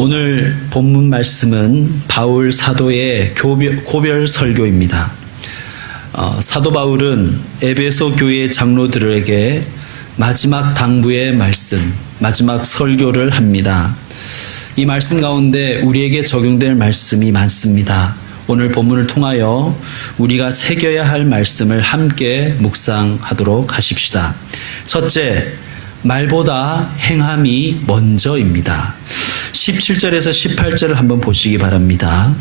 오늘 본문 말씀은 바울 사도의 고별 설교입니다. 사도 바울은 에베소 교회 장로들에게 마지막 당부의 말씀, 마지막 설교를 합니다. 이 말씀 가운데 우리에게 적용될 말씀이 많습니다. 오늘 본문을 통하여 우리가 새겨야 할 말씀을 함께 묵상하도록 하십시다. 첫째, 말보다 행함이 먼저입니다. 17절에서 18절을 한번 보시기 바랍니다.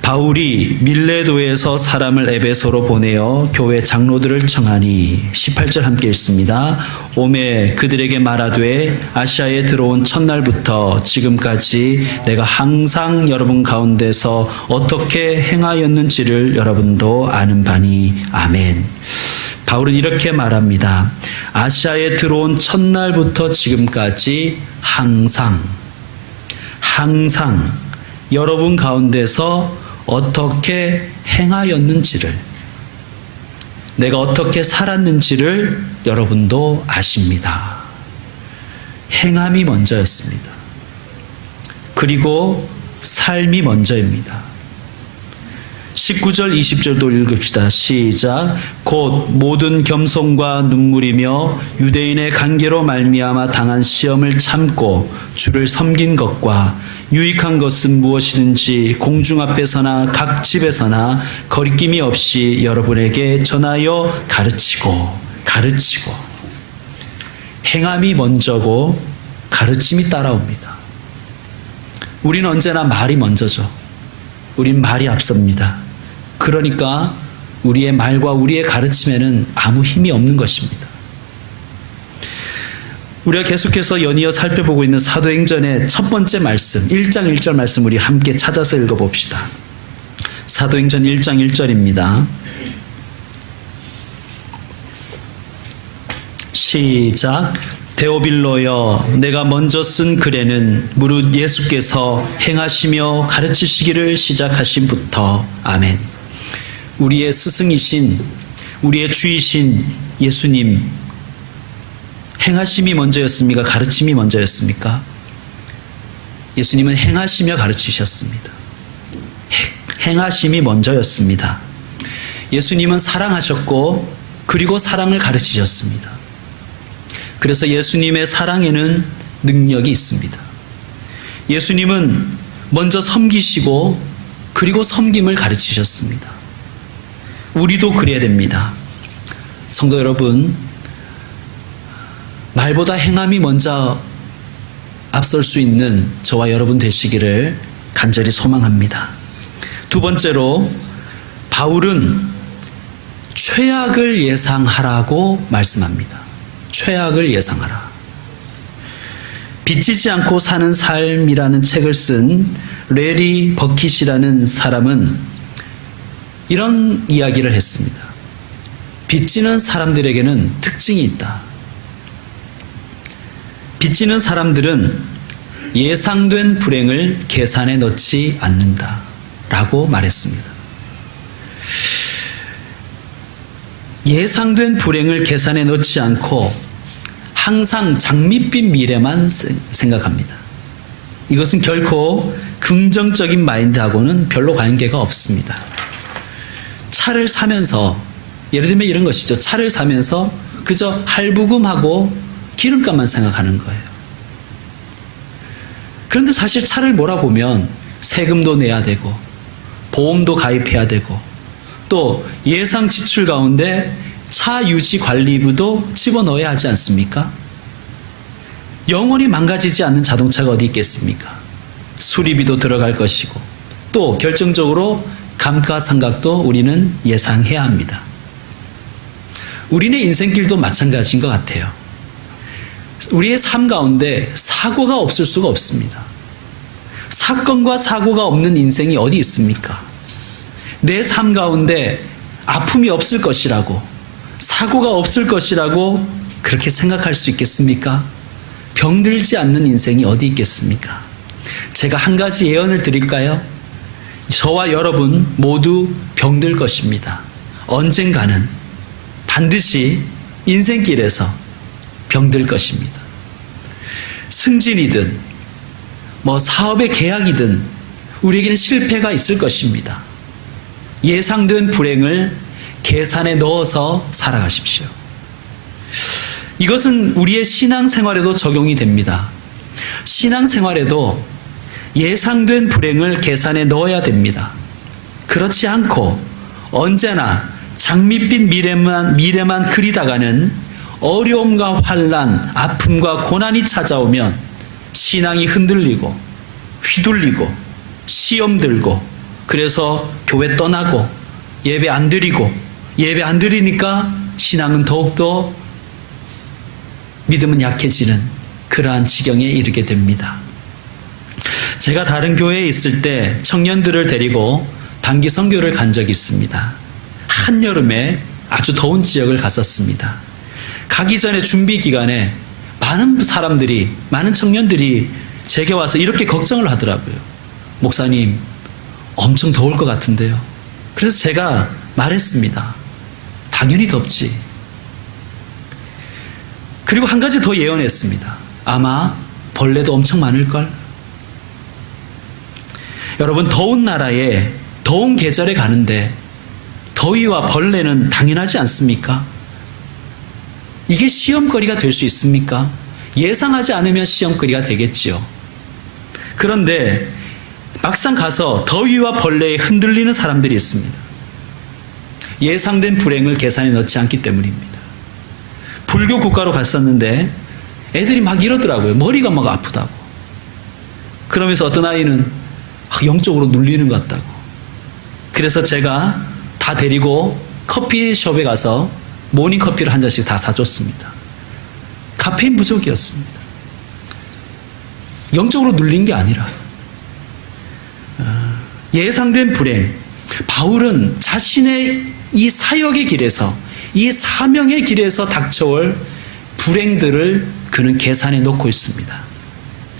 바울이 밀레도에서 사람을 에베소로 보내어 교회 장로들을 청하니 18절 함께 읽습니다. 오매 그들에게 말하되 아시아에 들어온 첫날부터 지금까지 내가 항상 여러분 가운데서 어떻게 행하였는지를 여러분도 아는 바니. 아멘. 바울은 이렇게 말합니다. 아시아에 들어온 첫날부터 지금까지 항상 여러분 가운데서 어떻게 행하였는지를, 내가 어떻게 살았는지를 여러분도 아십니다. 행함이 먼저였습니다. 그리고 삶이 먼저입니다. 19절 20절도 읽읍시다. 시작. 곧 모든 겸손과 눈물이며 유대인의 관계로 말미암아 당한 시험을 참고 주를 섬긴 것과 유익한 것은 무엇이든지 공중 앞에서나 각 집에서나 거리낌이 없이 여러분에게 전하여 가르치고 행함이 먼저고 가르침이 따라옵니다. 우리는 언제나 말이 먼저죠. 우린 말이 앞섭니다. 그러니까 우리의 말과 우리의 가르침에는 아무 힘이 없는 것입니다. 우리가 계속해서 연이어 살펴보고 있는 사도행전의 첫 번째 말씀, 1장 1절 말씀 우리 함께 찾아서 읽어봅시다. 사도행전 1장 1절입니다. 시작. 데오빌로여, 내가 먼저 쓴 글에는 무릇 예수께서 행하시며 가르치시기를 시작하신부터. 아멘. 우리의 스승이신, 우리의 주이신 예수님, 행하심이 먼저였습니까? 가르침이 먼저였습니까? 예수님은 행하시며 가르치셨습니다. 행하심이 먼저였습니다. 예수님은 사랑하셨고 그리고 사랑을 가르치셨습니다. 그래서 예수님의 사랑에는 능력이 있습니다. 예수님은 먼저 섬기시고 그리고 섬김을 가르치셨습니다. 우리도 그래야 됩니다. 성도 여러분, 말보다 행함이 먼저 앞설 수 있는 저와 여러분 되시기를 간절히 소망합니다. 두 번째로, 바울은 최악을 예상하라고 말씀합니다. 최악을 예상하라. 빚지지 않고 사는 삶이라는 책을 쓴 레리 버킷이라는 사람은 이런 이야기를 했습니다. 빚지는 사람들에게는 특징이 있다. 빚지는 사람들은 예상된 불행을 계산에 넣지 않는다 라고 말했습니다. 예상된 불행을 계산에 넣지 않고 항상 장밋빛 미래만 생각합니다. 이것은 결코 긍정적인 마인드하고는 별로 관계가 없습니다. 차를 사면서, 예를 들면 이런 것이죠. 차를 사면서 그저 할부금하고 기름값만 생각하는 거예요. 그런데 사실 차를 몰아보면 세금도 내야 되고 보험도 가입해야 되고 또 예상 지출 가운데 차 유지 관리비도 집어넣어야 하지 않습니까? 영원히 망가지지 않는 자동차가 어디 있겠습니까? 수리비도 들어갈 것이고 또 결정적으로 감가상각도 우리는 예상해야 합니다. 우리네 인생길도 마찬가지인 것 같아요. 우리의 삶 가운데 사고가 없을 수가 없습니다. 사건과 사고가 없는 인생이 어디 있습니까? 내 삶 가운데 아픔이 없을 것이라고, 사고가 없을 것이라고 그렇게 생각할 수 있겠습니까? 병들지 않는 인생이 어디 있겠습니까? 제가 한 가지 예언을 드릴까요? 저와 여러분 모두 병들 것입니다. 언젠가는 반드시 인생길에서 병들 것입니다. 승진이든 사업의 계약이든 우리에게는 실패가 있을 것입니다. 예상된 불행을 계산에 넣어서 살아가십시오. 이것은 우리의 신앙생활에도 적용이 됩니다. 신앙생활에도 예상된 불행을 계산에 넣어야 됩니다. 그렇지 않고 언제나 장밋빛 미래만 그리다가는 어려움과 환난, 아픔과 고난이 찾아오면 신앙이 흔들리고 휘둘리고 시험 들고 그래서 교회 떠나고 예배 안 드리고 예배 안 드리니까 신앙은 더욱더 믿음은 약해지는 그러한 지경에 이르게 됩니다. 제가 다른 교회에 있을 때 청년들을 데리고 단기 선교를 간 적이 있습니다. 한여름에 아주 더운 지역을 갔었습니다. 가기 전에 준비 기간에 많은 사람들이, 많은 청년들이 제게 와서 이렇게 걱정을 하더라고요. 목사님, 엄청 더울 것 같은데요. 그래서 제가 말했습니다. 당연히 덥지. 그리고 한 가지 더 예언했습니다. 아마 벌레도 엄청 많을걸. 여러분, 더운 나라에 더운 계절에 가는데 더위와 벌레는 당연하지 않습니까? 이게 시험거리가 될 수 있습니까? 예상하지 않으면 시험거리가 되겠지요. 그런데 막상 가서 더위와 벌레에 흔들리는 사람들이 있습니다. 예상된 불행을 계산에 넣지 않기 때문입니다. 불교 국가로 갔었는데 애들이 막 이러더라고요. 머리가 막 아프다고. 그러면서 어떤 아이는 영적으로 눌리는 것 같다고. 그래서 제가 다 데리고 커피숍에 가서 모닝커피를 한 잔씩 다 사줬습니다. 카페인 부족이었습니다. 영적으로 눌린 게 아니라 예상된 불행. 바울은 자신의 이 사역의 길에서, 이 사명의 길에서 닥쳐올 불행들을 그는 계산에 놓고 있습니다.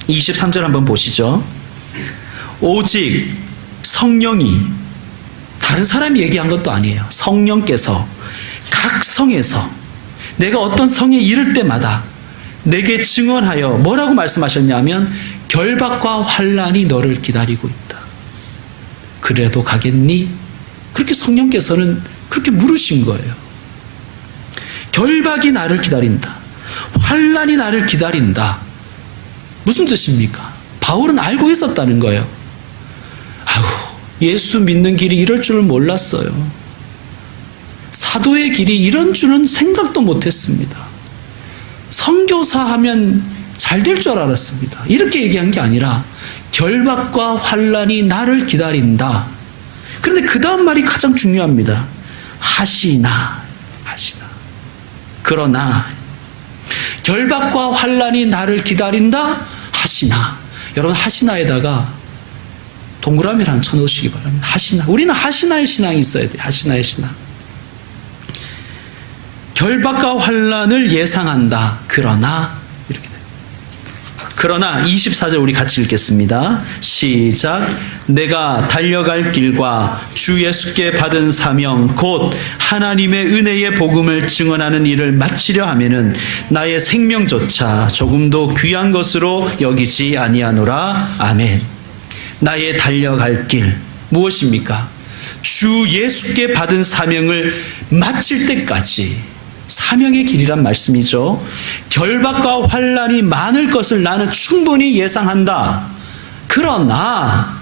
23절 한번 보시죠. 오직 성령이, 다른 사람이 얘기한 것도 아니에요. 성령께서 각 성에서 내가 어떤 성에 이를 때마다 내게 증언하여 뭐라고 말씀하셨냐면 결박과 환난이 너를 기다리고 있다. 그래도 가겠니? 그렇게 성령께서는 그렇게 물으신 거예요. 결박이 나를 기다린다. 환난이 나를 기다린다. 무슨 뜻입니까? 바울은 알고 있었다는 거예요. 예수 믿는 길이 이럴 줄은 몰랐어요. 사도의 길이 이런 줄은 생각도 못했습니다. 선교사 하면 잘 될 줄 알았습니다. 이렇게 얘기한 게 아니라 결박과 환난이 나를 기다린다. 그런데 그 다음 말이 가장 중요합니다. 하시나. 그러나 결박과 환난이 나를 기다린다. 하시나. 여러분, 하시나에다가 동그라미를 하나 쳐놓으시기 바랍니다. 하시나. 우리는 하시나의 신앙이 있어야 돼요. 하시나의 신앙. 결박과 환난을 예상한다. 그러나 이렇게 돼요. 그러나 24절 우리 같이 읽겠습니다. 시작. 내가 달려갈 길과 주 예수께 받은 사명 곧 하나님의 은혜의 복음을 증언하는 일을 마치려 하면은 나의 생명조차 조금도 귀한 것으로 여기지 아니하노라. 아멘. 나의 달려갈 길 무엇입니까? 주 예수께 받은 사명을 마칠 때까지 사명의 길이란 말씀이죠. 결박과 환난이 많을 것을 나는 충분히 예상한다. 그러나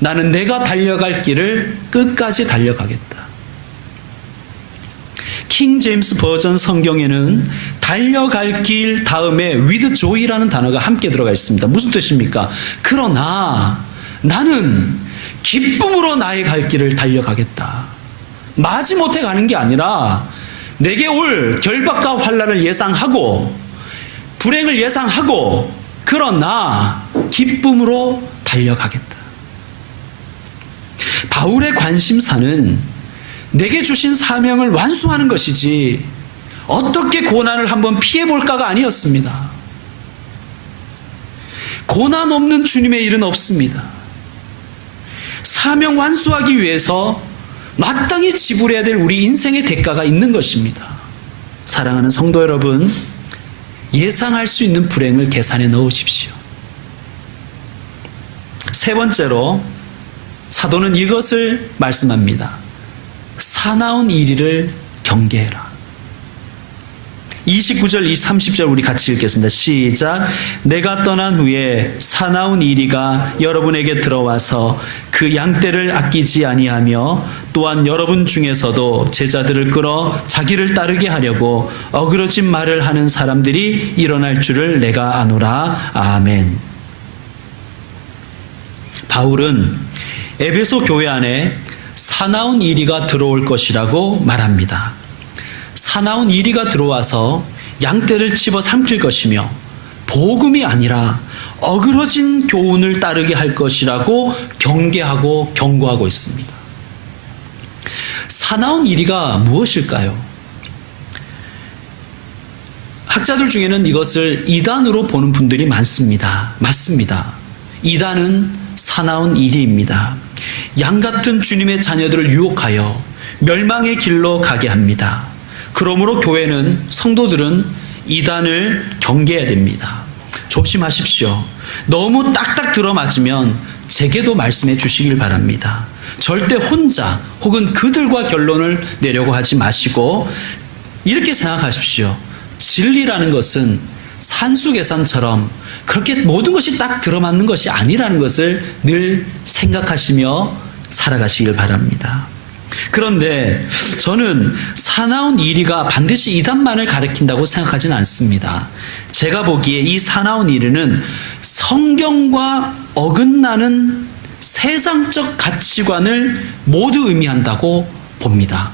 나는 내가 달려갈 길을 끝까지 달려가겠다. 킹 제임스 버전 성경에는 달려갈 길 다음에 with joy라는 단어가 함께 들어가 있습니다. 무슨 뜻입니까? 그러나 나는 기쁨으로 나의 갈 길을 달려가겠다. 마지못해 가는 게 아니라 내게 올 결박과 환난을 예상하고 불행을 예상하고 그러나 기쁨으로 달려가겠다. 바울의 관심사는 내게 주신 사명을 완수하는 것이지 어떻게 고난을 한번 피해볼까가 아니었습니다. 고난 없는 주님의 일은 없습니다. 사명 완수하기 위해서 마땅히 지불해야 될 우리 인생의 대가가 있는 것입니다. 사랑하는 성도 여러분, 예상할 수 있는 불행을 계산에 넣으십시오. 세 번째로 사도는 이것을 말씀합니다. 사나운 이리를 경계해라. 29절, 30절 우리 같이 읽겠습니다. 시작. 내가 떠난 후에 사나운 이리가 여러분에게 들어와서 그 양떼를 아끼지 아니하며 또한 여러분 중에서도 제자들을 끌어 자기를 따르게 하려고 어그러진 말을 하는 사람들이 일어날 줄을 내가 아노라. 아멘. 바울은 에베소 교회 안에 사나운 이리가 들어올 것이라고 말합니다. 사나운 이리가 들어와서 양떼를 집어 삼킬 것이며 복음이 아니라 어그러진 교훈을 따르게 할 것이라고 경계하고 경고하고 있습니다. 사나운 이리가 무엇일까요? 학자들 중에는 이것을 이단으로 보는 분들이 많습니다. 맞습니다. 이단은 사나운 이리입니다. 양 같은 주님의 자녀들을 유혹하여 멸망의 길로 가게 합니다. 그러므로 교회는, 성도들은 이단을 경계해야 됩니다. 조심하십시오. 너무 딱딱 들어맞으면 제게도 말씀해 주시길 바랍니다. 절대 혼자 혹은 그들과 결론을 내려고 하지 마시고 이렇게 생각하십시오. 진리라는 것은 산수계산처럼 그렇게 모든 것이 딱 들어맞는 것이 아니라는 것을 늘 생각하시며 살아가시길 바랍니다. 그런데 저는 사나운 이리가 반드시 이단만을 가리킨다고 생각하지는 않습니다. 제가 보기에 이 사나운 이리는 성경과 어긋나는 세상적 가치관을 모두 의미한다고 봅니다.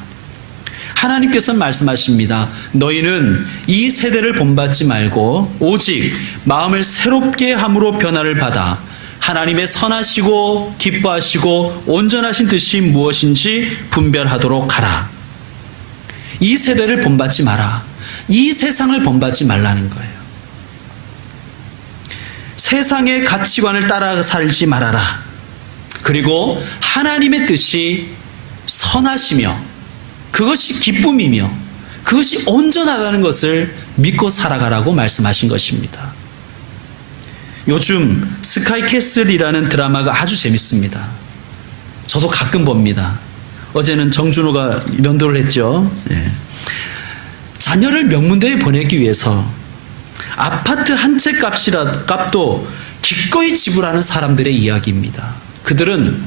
하나님께서 말씀하십니다. 너희는 이 세대를 본받지 말고 오직 마음을 새롭게 함으로 변화를 받아 하나님의 선하시고 기뻐하시고 온전하신 뜻이 무엇인지 분별하도록 하라. 이 세대를 본받지 마라. 이 세상을 본받지 말라는 거예요. 세상의 가치관을 따라 살지 말아라. 그리고 하나님의 뜻이 선하시며 그것이 기쁨이며 그것이 온전하다는 것을 믿고 살아가라고 말씀하신 것입니다. 요즘 스카이캐슬이라는 드라마가 아주 재밌습니다. 저도 가끔 봅니다. 어제는 정준호가 면도를 했죠. 네. 자녀를 명문대에 보내기 위해서 아파트 한 채 값도 기꺼이 지불하는 사람들의 이야기입니다. 그들은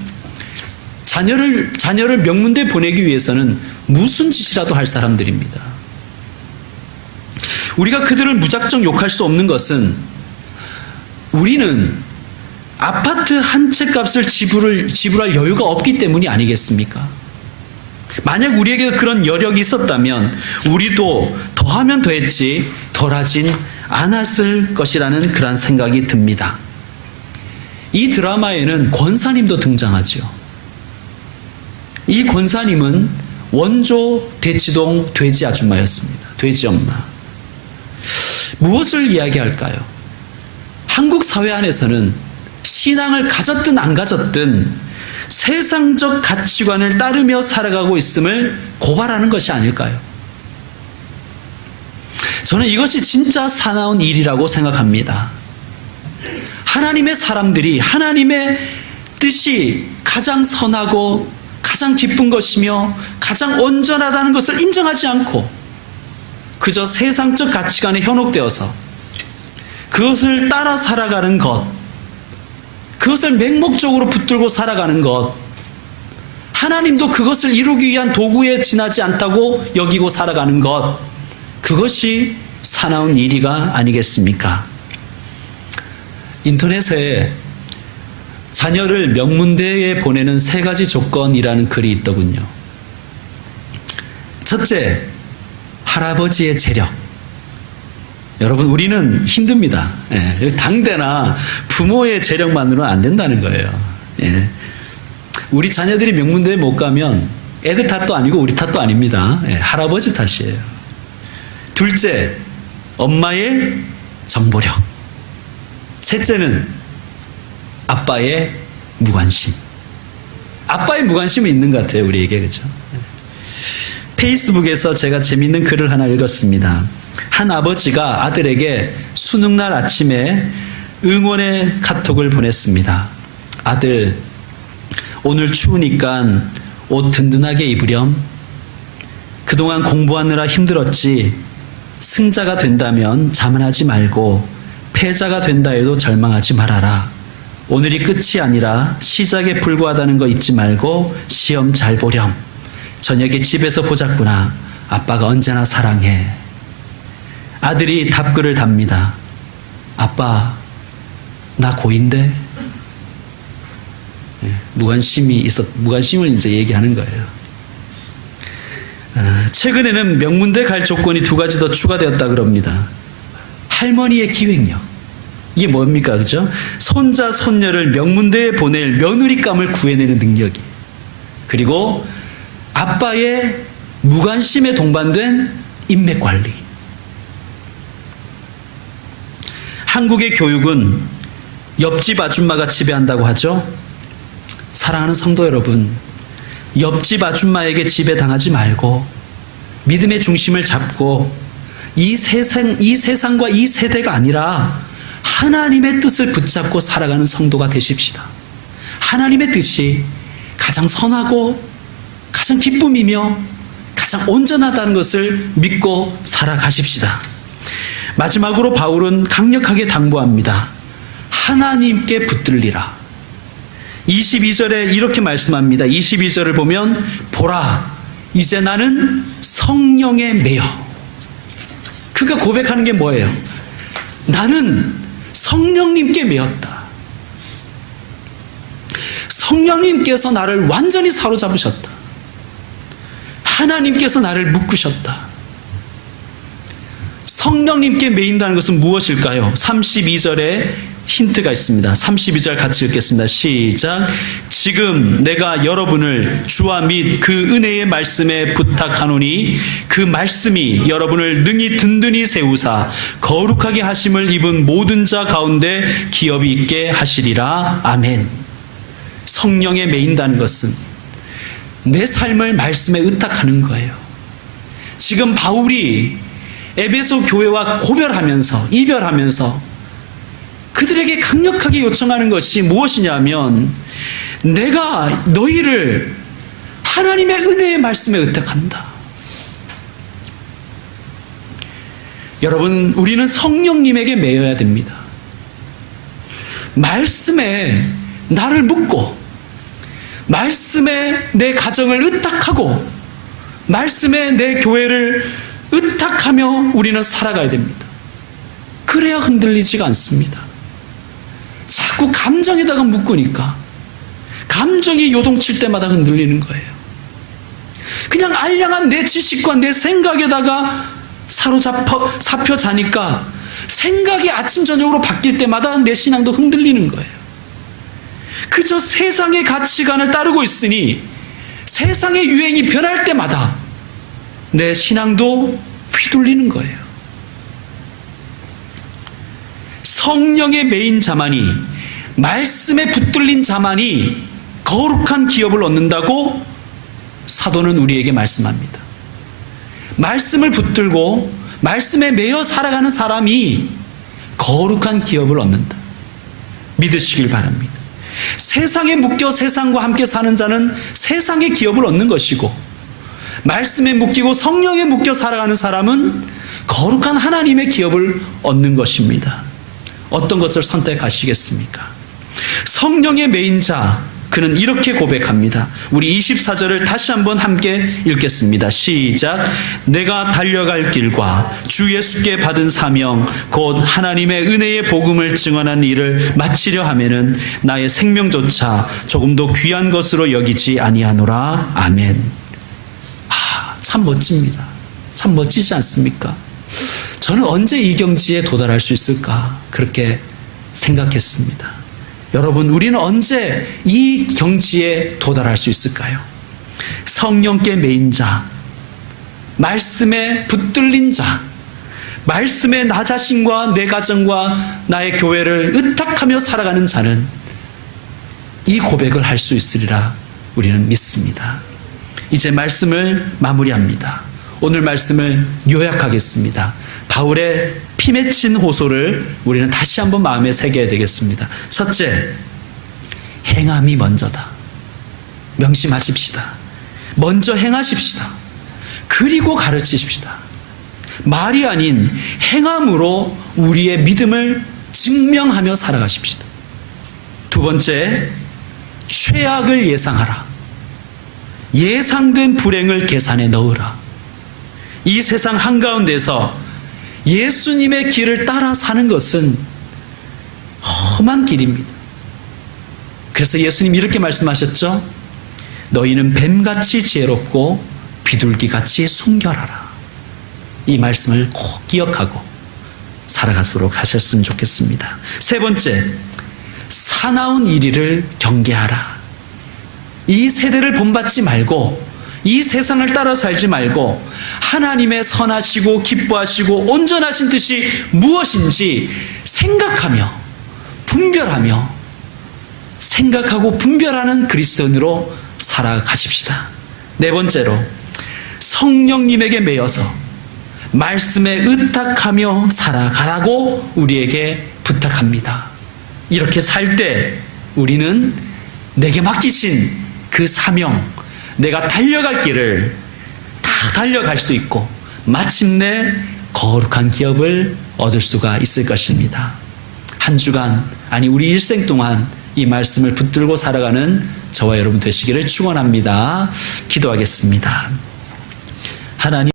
자녀를 명문대에 보내기 위해서는 무슨 짓이라도 할 사람들입니다. 우리가 그들을 무작정 욕할 수 없는 것은 우리는 아파트 한 채 값을 지불할 여유가 없기 때문이 아니겠습니까? 만약 우리에게 그런 여력이 있었다면 우리도 더하면 더했지 덜하진 않았을 것이라는 그런 생각이 듭니다. 이 드라마에는 권사님도 등장하죠. 이 권사님은 원조 대치동 돼지 아줌마였습니다. 돼지 엄마. 무엇을 이야기할까요? 한국 사회 안에서는 신앙을 가졌든 안 가졌든 세상적 가치관을 따르며 살아가고 있음을 고발하는 것이 아닐까요? 저는 이것이 진짜 사나운 일이라고 생각합니다. 하나님의 사람들이 하나님의 뜻이 가장 선하고 가장 기쁜 것이며 가장 온전하다는 것을 인정하지 않고 그저 세상적 가치관에 현혹되어서 그것을 따라 살아가는 것, 그것을 맹목적으로 붙들고 살아가는 것, 하나님도 그것을 이루기 위한 도구에 지나지 않다고 여기고 살아가는 것, 그것이 사나운 일이가 아니겠습니까? 인터넷에 자녀를 명문대에 보내는 3가지 조건이라는 글이 있더군요. 첫째, 할아버지의 재력. 여러분, 우리는 힘듭니다. 예, 당대나 부모의 재력만으로는 안 된다는 거예요. 예. 우리 자녀들이 명문대에 못 가면 애들 탓도 아니고 우리 탓도 아닙니다. 예, 할아버지 탓이에요. 둘째, 엄마의 정보력. 셋째는 아빠의 무관심. 아빠의 무관심은 있는 것 같아요, 우리에게. 그죠? 페이스북에서 제가 재밌는 글을 하나 읽었습니다. 한 아버지가 아들에게 수능날 아침에 응원의 카톡을 보냈습니다. 아들, 오늘 추우니까 옷 든든하게 입으렴. 그동안 공부하느라 힘들었지. 승자가 된다면 자만하지 말고 패자가 된다 해도 절망하지 말아라. 오늘이 끝이 아니라 시작에 불과하다는 거 잊지 말고 시험 잘 보렴. 저녁에 집에서 보자꾸나. 아빠가 언제나 사랑해. 아들이 답글을 답니다. 아빠, 나 고2인데. 무관심을 이제 얘기하는 거예요. 최근에는 명문대 갈 조건이 2가지 더 추가되었다 그럽니다. 할머니의 기획력. 이게 뭡니까, 그죠? 손자, 손녀를 명문대에 보낼 며느리감을 구해내는 능력이. 그리고 아빠의 무관심에 동반된 인맥 관리. 한국의 교육은 옆집 아줌마가 지배한다고 하죠. 사랑하는 성도 여러분, 옆집 아줌마에게 지배당하지 말고 믿음의 중심을 잡고 이 세상과 이 세대가 아니라 하나님의 뜻을 붙잡고 살아가는 성도가 되십시다. 하나님의 뜻이 가장 선하고 가장 기쁨이며 가장 온전하다는 것을 믿고 살아가십시다. 마지막으로 바울은 강력하게 당부합니다. 하나님께 붙들리라. 22절에 이렇게 말씀합니다. 22절을 보면 보라, 이제 나는 성령에 매여. 그가 고백하는 게 뭐예요? 나는 성령님께 매였다. 성령님께서 나를 완전히 사로잡으셨다. 하나님께서 나를 묶으셨다. 성령님께 매인다는 것은 무엇일까요? 32절에 힌트가 있습니다. 32절 같이 읽겠습니다. 시작. 지금 내가 여러분을 주와 및 그 은혜의 말씀에 부탁하노니 그 말씀이 여러분을 능히 든든히 세우사 거룩하게 하심을 입은 모든 자 가운데 기업이 있게 하시리라. 아멘. 성령에 매인다는 것은 내 삶을 말씀에 의탁하는 거예요. 지금 바울이 에베소 교회와 고별하면서 이별하면서 그들에게 강력하게 요청하는 것이 무엇이냐면 내가 너희를 하나님의 은혜의 말씀에 의탁한다. 여러분, 우리는 성령님에게 매여야 됩니다. 말씀에 나를 묶고 말씀에 내 가정을 의탁하고 말씀에 내 교회를 의탁하며 우리는 살아가야 됩니다. 그래야 흔들리지가 않습니다. 자꾸 감정에다가 묶으니까 감정이 요동칠 때마다 흔들리는 거예요. 그냥 알량한 내 지식과 내 생각에다가 사로잡혀 자니까 생각이 아침 저녁으로 바뀔 때마다 내 신앙도 흔들리는 거예요. 그저 세상의 가치관을 따르고 있으니 세상의 유행이 변할 때마다 내 신앙도 휘둘리는 거예요. 성령에 매인 자만이, 말씀에 붙들린 자만이 거룩한 기업을 얻는다고 사도는 우리에게 말씀합니다. 말씀을 붙들고 말씀에 매여 살아가는 사람이 거룩한 기업을 얻는다. 믿으시길 바랍니다. 세상에 묶여 세상과 함께 사는 자는 세상의 기업을 얻는 것이고, 말씀에 묶이고 성령에 묶여 살아가는 사람은 거룩한 하나님의 기업을 얻는 것입니다. 어떤 것을 선택하시겠습니까? 성령에 매인 자, 그는 이렇게 고백합니다. 우리 24절을 다시 한번 함께 읽겠습니다. 시작. 내가 달려갈 길과 주 예수께 받은 사명 곧 하나님의 은혜의 복음을 증언한 일을 마치려 하면은 나의 생명조차 조금도 귀한 것으로 여기지 아니하노라. 아멘. 참 멋집니다. 참 멋지지 않습니까? 저는 언제 이 경지에 도달할 수 있을까? 그렇게 생각했습니다. 여러분, 우리는 언제 이 경지에 도달할 수 있을까요? 성령께 매인 자, 말씀에 붙들린 자, 말씀에 나 자신과 내 가정과 나의 교회를 의탁하며 살아가는 자는 이 고백을 할 수 있으리라 우리는 믿습니다. 이제 말씀을 마무리합니다. 오늘 말씀을 요약하겠습니다. 바울의 피 맺힌 호소를 우리는 다시 한번 마음에 새겨야 되겠습니다. 첫째, 행함이 먼저다. 명심하십시다. 먼저 행하십시다. 그리고 가르치십시다. 말이 아닌 행함으로 우리의 믿음을 증명하며 살아가십시다. 두 번째, 최악을 예상하라. 예상된 불행을 계산에 넣으라. 이 세상 한가운데서 예수님의 길을 따라 사는 것은 험한 길입니다. 그래서 예수님 이렇게 말씀하셨죠. 너희는 뱀같이 지혜롭고 비둘기같이 순결하라. 이 말씀을 꼭 기억하고 살아가도록 하셨으면 좋겠습니다. 세 번째, 사나운 이리를 경계하라. 이 세대를 본받지 말고 이 세상을 따라 살지 말고 하나님의 선하시고 기뻐하시고 온전하신 뜻이 무엇인지 생각하며 분별하며 생각하고 분별하는 그리스도인으로 살아가십시다. 네 번째로, 성령님에게 매여서 말씀에 의탁하며 살아가라고 우리에게 부탁합니다. 이렇게 살 때 우리는 내게 맡기신 그 사명, 내가 달려갈 길을 다 달려갈 수 있고 마침내 거룩한 기업을 얻을 수가 있을 것입니다. 한 주간, 아니 우리 일생 동안 이 말씀을 붙들고 살아가는 저와 여러분 되시기를 축원합니다. 기도하겠습니다. 하나님